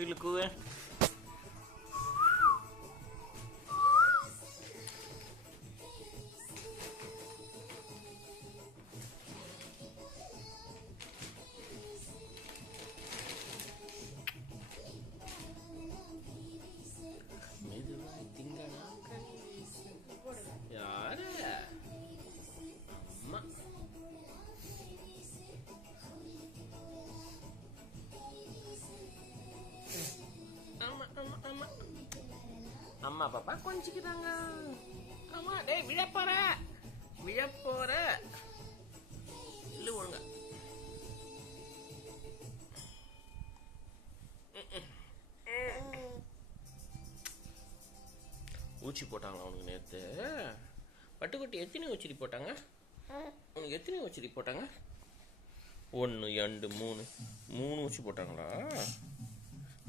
குயிலுக்குவே யாரு அம்மா ஆமா ஆமா ஆமா அம்மா பாப்பா கொஞ்சிக்கிறாங்க. ஆமா டேய் விழப்போற இல்ல ஒழுங்க. ஊச்சி போட்டாங்களா உனக்கு நேற்று? பட்டுக்குட்டி எத்தனை ஊச்சி போட்டாங்க உனக்கு? எத்தனை ஊச்சி போட்டாங்க? 1 2 3 ஊச்சி போட்டாங்களா?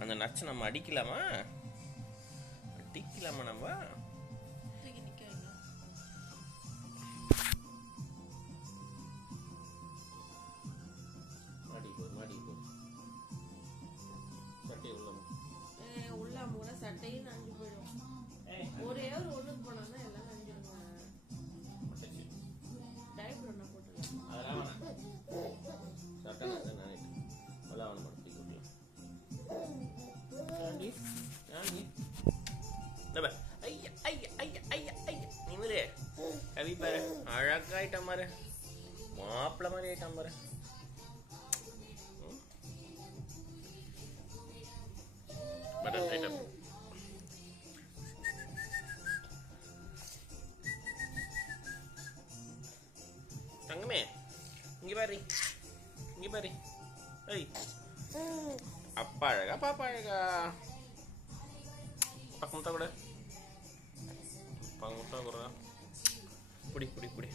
அந்த நச்சை நம்ம அடிக்கலாமா நம்ம? சட்டையும் நஞ்சு போயிடும். ஒரே ஒரு ஒண்ணுக்கு போனா எல்லாம் நஞ்சிருவாங்க. டைப்பர் என்ன போட்டுருக்கேன் அதெல்லாம் சட்டை நிமிரு கவி பாரு அழகாயிட்டான் பாரு, மாப்பிள்ள மாதிரி ஆயிட்டான் பாரு. பட்டன் ஐட்டம் தங்கமே இங்க பாரு ஏய் அப்பா அழகா பாப்பா அழகா. பக்கமுத்தா கூட புடி புடி புடி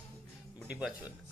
புடி பாச்சு வருது.